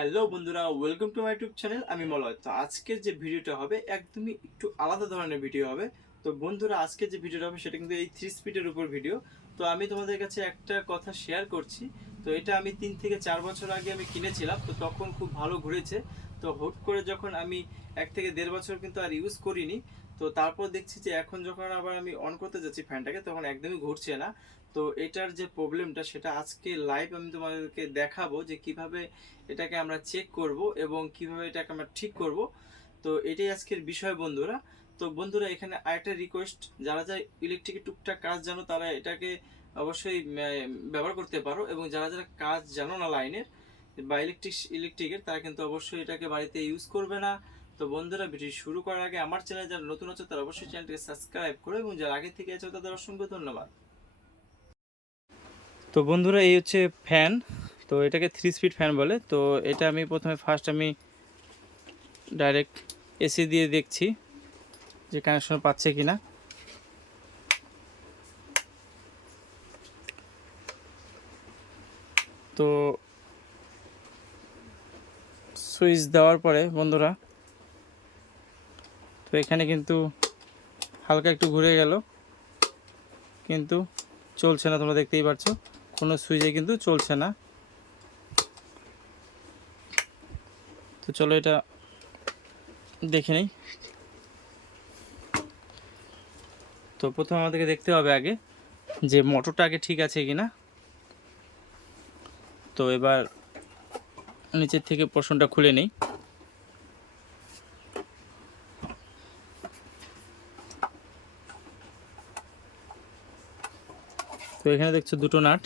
Hello বন্ধুরা, welcome to my YouTube channel. আমি মলয়। তো আজকের যে ভিডিওটা হবে একদমই একটু আলাদা ধরনের ভিডিও হবে। তো বন্ধুরা, আজকের যে ভিডিওটা হবে সেটা কিন্তু এই 3 স্পিডের উপর ভিডিও। তো আমি তোমাদের কাছে একটা কথা শেয়ার করছি। তো এটা আমি 3 থেকে 4 বছর আগে আমি কিনেছিলাম, তো তখন খুব ভালো ঘুরেছে। তো হুট করে যখন আমি 1 থেকে 1.5 বছর কিন্তু আর ইউজ করিনি, তো তারপর দেখছি যে এখন যখন আবার আমি অন করতে যাচ্ছি ফ্যানটাকে, তখন একদমই ঘুরছে না। তো এটার যে প্রবলেমটা সেটা আজকে লাইভ আমি তোমাদেরকে দেখাবো যে কিভাবে এটাকে আমরা চেক করব এবং কিভাবে এটাকে আমরা ঠিক করব। তো এটাই আজকের বিষয় বন্ধুরা। তো বন্ধুরা, এখানে আরেকটা রিকোয়েস্ট, যারা যারা ইলেকট্রিকের টুকটাক কাজ জানো তারা এটাকে অবশ্যই ব্যবহার করতে পারো, এবং যারা যারা কাজ জানো না লাইনের বা ইলেকট্রিকের, তারা কিন্তু অবশ্যই এটাকে বাড়িতে ইউজ করবে না। তো বন্ধুরা, ভিডিও শুরু করার আগে আমার চ্যানেলে যারা নতুন আছে তারা অবশ্যই চ্যানেলটিকে সাবস্ক্রাইব করো, এবং যারা আগে থেকে আছে তাদের অসংখ্য ধন্যবাদ। তো বন্ধুরা, এই হচ্ছে ফ্যান। তো এটাকে 3 স্পিড ফ্যান বলে। তো এটা আমি ফার্স্ট আমি ডাইরেক্ট এসি দিয়ে দেখছি যে কানেকশন পাচ্ছে কিনা। তো সুইচ দেওয়ার পরে বন্ধুরা, তো এখানে কিন্তু হালকা একটু ঘুরে গেল, কিন্তু চলছে না। তোমরা দেখতেই পাচ্ছ কোনো সুইচে কিন্তু চলছে না। তো চলো এটা দেখে নিই। তো প্রথমে আমাদেরকে দেখতে হবে আগে যে মোটরটা আগে ঠিক আছে কিনা। তো এবার নিচের থেকে পোর্শনটা খুলে নিই। তো এখানে দেখছো দুটো নাট।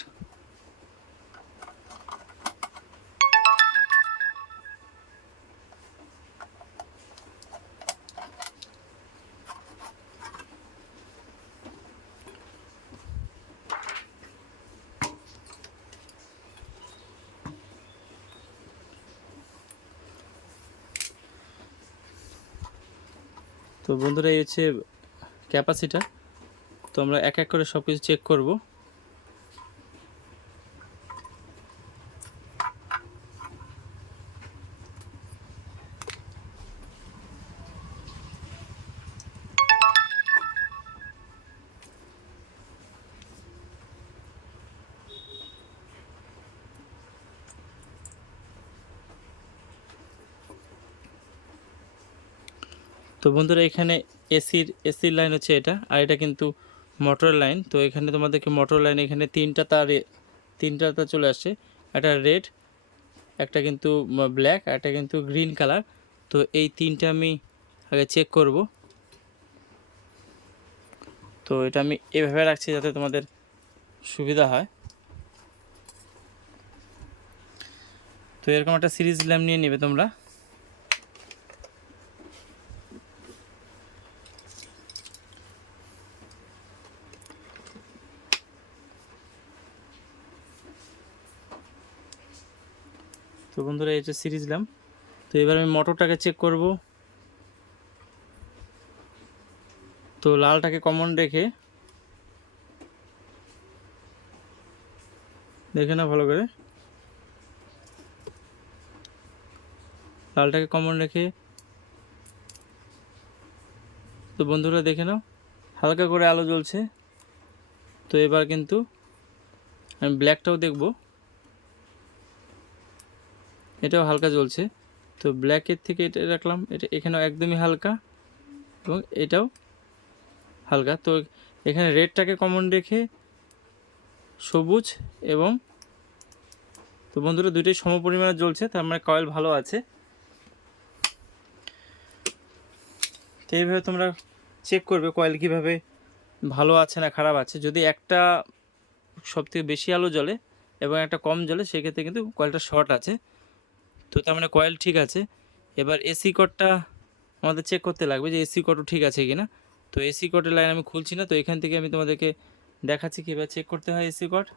তো বন্ধুরা, এই হচ্ছে ক্যাপাসিটার। তো আমরা এক এক করে সব কিছু চেক করব। তো বন্ধুরা, এখানে এসির লাইন হচ্ছে এটা, আর এটা কিন্তু মোটর লাইন। তো এখানে তোমাদেরকে মোটর লাইন, এখানে তিনটা তার চলে আসছে। একটা রেড, একটা কিন্তু ব্ল্যাক, আর একটা কিন্তু গ্রিন কালার। তো এই তিনটা আমি আগে চেক করব। তো এটা আমি এভাবে রাখছি যাতে তোমাদের সুবিধা হয়। তো এরকম একটা সিরিজ ল্যাম্প নিয়ে নেবে তোমরা। তো বন্ধুরা, এই হচ্ছে সিরিজ ল্যাম্প। তো এবার আমি মোটরটাকে চেক করব। তো লালটাকে কমন রেখে দেখে না ভালো করে, লালটাকে কমন রেখে। তো বন্ধুরা দেখে নাও, হালকা করে আলো জ্বলছে। তো এবার কিন্তু আমি ব্ল্যাকটাও দেখব, এটাও হালকা জ্বলছে। তো ব্ল্যাকের থেকে এটা রাখলাম, এটা এখানেও একদমই হালকা, এবং এটাও হালকা। তো এখানে রেডটাকে কমন রেখে সবুজ এবং, তো বন্ধুরা দুইটাই সম পরিমাণে জ্বলছে, তার মানে কয়েল ভালো আছে। তো এইভাবে তোমরা চেক করবে কয়েল কীভাবে ভালো আছে না খারাপ আছে। যদি একটা সবথেকে বেশি আলো জ্বলে এবং একটা কম জ্বলে, সেক্ষেত্রে কিন্তু কয়েলটা শর্ট আছে। তো তার মানে কয়েল ঠিক আছে। এবার এসি কর্ডটা আমাদের চেক করতে লাগবে যে এসি কর্ডও ঠিক আছে কিনা। তো এসি কর্ডের লাইন আমি খুলছি না, তো এখান থেকে আমি তোমাদেরকে দেখাচ্ছি কীভাবে চেক করতে হয় এসি কর্ড।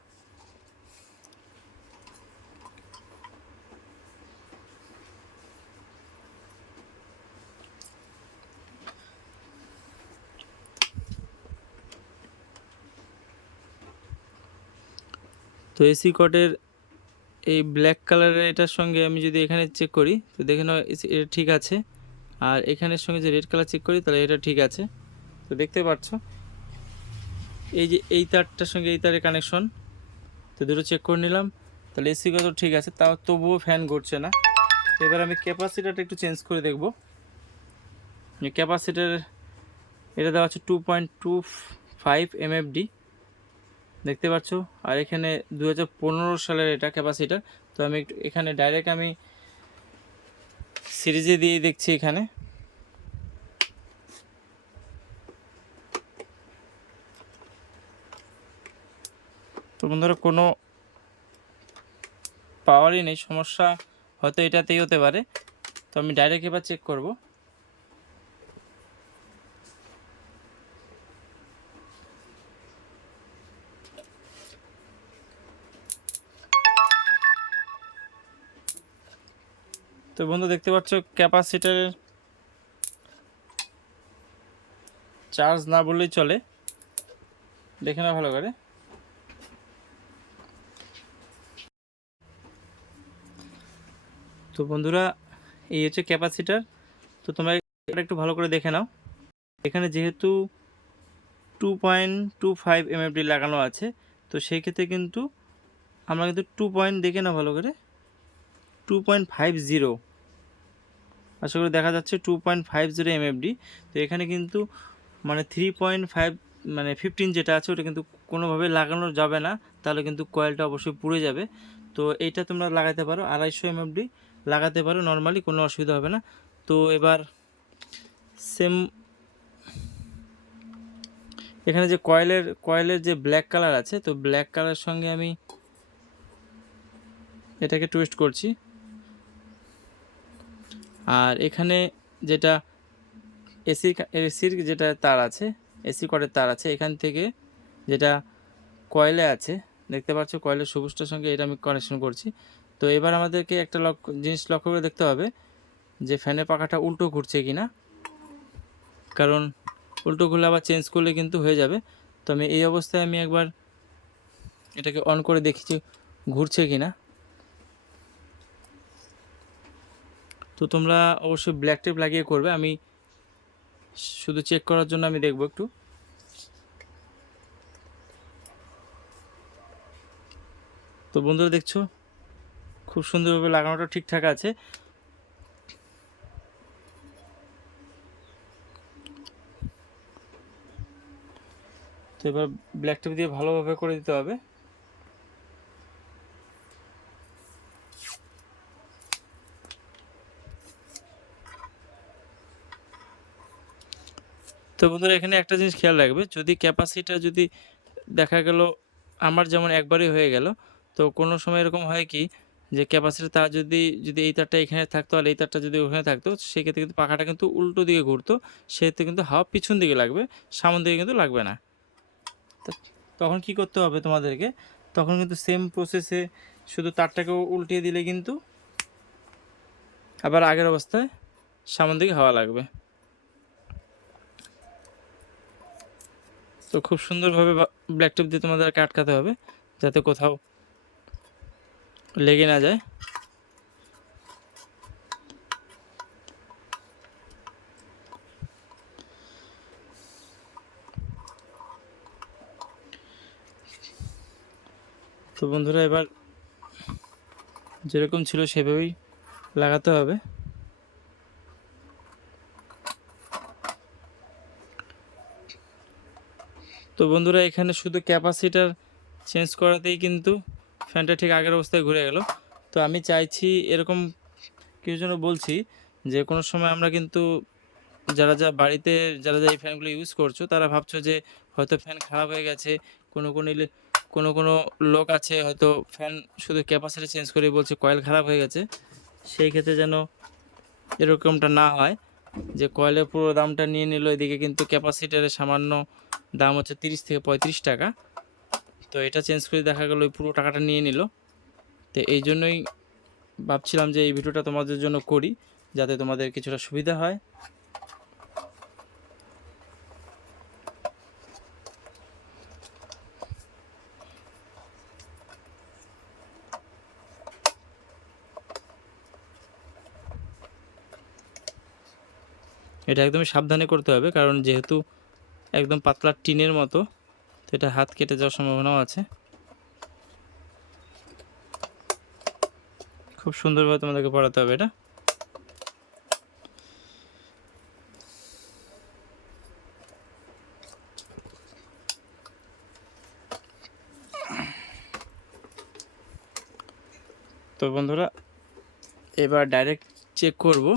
তো এসি কর্ডের এই ব্ল্যাক কালারের এটার সঙ্গে আমি যদি এখানে চেক করি তো দেখে নাও এটা ঠিক আছে, আর এখানের সঙ্গে যে রেড কালার চেক করি তাহলে এটা ঠিক আছে। তো দেখতে পাচ্ছ এই যে এই তারটার সঙ্গে এই তারের কানেকশন, তো দুটো চেক করে নিলাম, তাহলে এসি কত ঠিক আছে, তাও তবুও ফ্যান ঘুরছে না। তো এবার আমি ক্যাপাসিটারটা একটু চেঞ্জ করে দেখব। ক্যাপাসিটার এটা দেওয়া আছে 2.25 MFD, দেখতে পাচ্ছ। আর এখানে 2015 সালের এটা ক্যাপাসিটার। তো আমি একটু এখানে ডাইরেক্ট আমি সিরিজে দিয়ে দেখছি এখানে। তো বন্ধুরা কোনো পাওয়ারই নেই, সমস্যা হয়তো এটাতেই হতে পারে। তো আমি ডাইরেক্ট এবার চেক করব। তো বন্ধু দেখতে পাচ্ছ ক্যাপাসিটারের চার্জ না বললেই চলে, দেখে না ভালো করে। তো বন্ধুরা এই হচ্ছে ক্যাপাসিটার। তো তোমরা একটু ভালো করে দেখে নাও, এখানে যেহেতু 2.25 MFD লাগানো আছে, তো সেই ক্ষেত্রে কিন্তু আমরা কিন্তু 2 পয়েন্ট দেখে নাও ভালো করে, 2.50 আশা করি দেখা যাচ্ছে 2.50 MFD। তো এখানে কিন্তু মানে 3.5 মানে 15 যেটা আছে ওটা কিন্তু কোনোভাবে লাগানো যাবে না, তাহলে কিন্তু কয়েলটা অবশ্যই পুড়ে যাবে। তো এইটা তোমরা লাগাতে পারো 250 MFD লাগাতে পারো নর্মালি, কোনো অসুবিধা হবে না। তো এবার সেম এখানে যে কয়েলের যে ব্ল্যাক কালার আছে, তো ব্ল্যাক কালারের সঙ্গে আমি এটাকে টুইস্ট করছি। আর এখানে যেটা এসির যেটা তার আছে, এসি কর্ডের তার আছে, এখান থেকে যেটা কয়েলে আছে দেখতে পাচ্ছ, কয়েলের সবুজটার সঙ্গে এটা আমি কানেকশন করছি। তো এবার আমাদেরকে একটা জিনিস লক্ষ্য করে দেখতে হবে যে ফ্যানের পাখাটা উল্টো ঘুরছে কি না, কারণ উল্টো ঘুরলে আবার চেঞ্জ করলে কিন্তু হয়ে যাবে। তো আমি এই অবস্থায় আমি একবার এটাকে অন করে দেখছি ঘুরছে কি না। তো তোমরা অবশ্যই ব্ল্যাক টেপ লাগিয়ে করবে, আমি শুধু চেক করার জন্য আমি দেখব একটু। তো বন্ধুরা দেখছো খুব সুন্দরভাবে লাগানোটা ঠিকঠাক আছে। তো এবার ব্ল্যাক টেপ দিয়ে ভালোভাবে করে দিতে হবে। তো বন্ধুরা এখানে একটা জিনিস খেয়াল রাখবে, যদি ক্যাপাসিটা যদি দেখা গেল আমার যেমন একবারই হয়ে গেল, তো কোনো সময় এরকম হয় কি যে ক্যাপাসিটার তার যদি এই তারটা এখানে থাকতো আর এই তারটা যদি ওখানে থাকতো, সেক্ষেত্রে কিন্তু পাখাটা কিন্তু উল্টো দিকে ঘুরতো, সেক্ষেত্রে কিন্তু হাওয়া পিছন দিকে লাগবে, সামন দিকে কিন্তু লাগবে না। তখন কি করতে হবে তোমাদেরকে, তখন কিন্তু সেম প্রসেসে শুধু তারটাকেও উল্টিয়ে দিলে কিন্তু আবার আগের অবস্থায় সামন দিকে হাওয়া লাগবে। তো খুব সুন্দরভাবে ব্ল্যাক টেপ দিয়ে তোমাদেরকে আটকাতে হবে যাতে কোথাও লেগে না যায়। তো বন্ধুরা এবার যেরকম ছিল সেভাবেই লাগাতে হবে। তো বন্ধুরা এখানে শুধু ক্যাপাসিটার চেঞ্জ করাতেই কিন্তু ফ্যানটা ঠিক আগের অবস্থায় ঘুরে গেল। তো আমি চাইছি এরকম কিছু জন্য বলছি যে কোনো সময় আমরা কিন্তু বাড়িতে যারা এই ফ্যানগুলো ইউজ করছো তারা ভাবছো যে হয়তো ফ্যান খারাপ হয়ে গেছে, কোনো লোক আছে হয়তো ফ্যান শুধু ক্যাপাসিটি চেঞ্জ করে বলছে কয়েল খারাপ হয়ে গেছে। সেই ক্ষেত্রে যেন এরকমটা না হয় যে কয়েলের পুরো দামটা নিয়ে নিল, এদিকে কিন্তু ক্যাপাসিটারের সামান্য দাম হচ্ছে 30 থেকে 35 টাকা। তো এটা চেঞ্জ করে দেখা গেল ওই পুরো টাকাটা নিয়ে নিল। তো এই জন্যই ভাবছিলাম যে এই ভিডিওটা তোমাদের জন্য করি যাতে তোমাদের কিছুটা সুবিধা হয়। এটা একদমই সাবধানে করতে হবে, কারণ যেহেতু একদম পাতলা টিনের মতো, তো এটা হাত কেটে যাওয়ার সম্ভাবনাও আছে। খুব সুন্দরভাবে তোমাদেরকে পড়াতে হবে এটা। তো বন্ধুরা এবার ডাইরেক্ট চেক করব।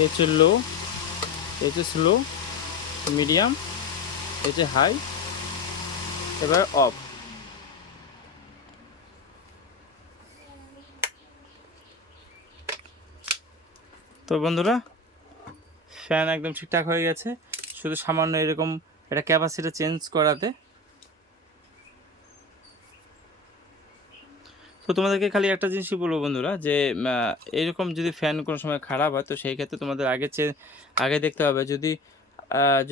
এই হচ্ছে লো, এই হচ্ছে স্লো, মিডিয়াম, এই হচ্ছে হাই, এবার অফ। তো বন্ধুরা ফ্যান একদম ঠিকঠাক হয়ে গেছে, শুধু সামান্য এরকম এটা ক্যাপাসিটি চেঞ্জ করাতে। তো তোমাদেরকে খালি একটা জিনিসই বলবো বন্ধুরা, যে এরকম যদি ফ্যান কোনো সময় খারাপ হয়, তো সেই ক্ষেত্রে তোমাদের আগে দেখতে হবে,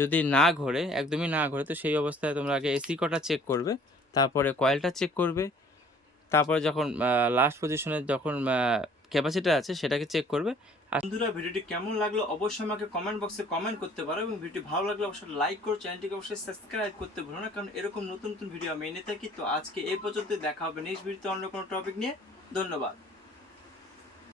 যদি না ঘোরে, একদমই না ঘোরে, তো সেই অবস্থায় তোমরা আগে এসি কটা চেক করবে, তারপরে কয়েলটা চেক করবে, তারপরে যখন লাস্ট পজিশনে যখন ক্যাপাসিটি আছে সেটাকে চেক করবে। আর বন্ধুরা ভিডিওটি কেমন লাগলো অবশ্যই আমাকে কমেন্ট বক্সে কমেন্ট করতে পারো, এবং ভিডিওটি ভালো লাগলে অবশ্যই লাইক করো, চ্যানেলটিকে অবশ্যই সাবস্ক্রাইব করতে ভুলো না, কারণ এরকম নতুন নতুন ভিডিও আমি এনে থাকি। তো আজকে এই পর্যন্ত, দেখা হবে নেক্সট ভিডিওতে অন্য কোনো টপিক নিয়ে। ধন্যবাদ।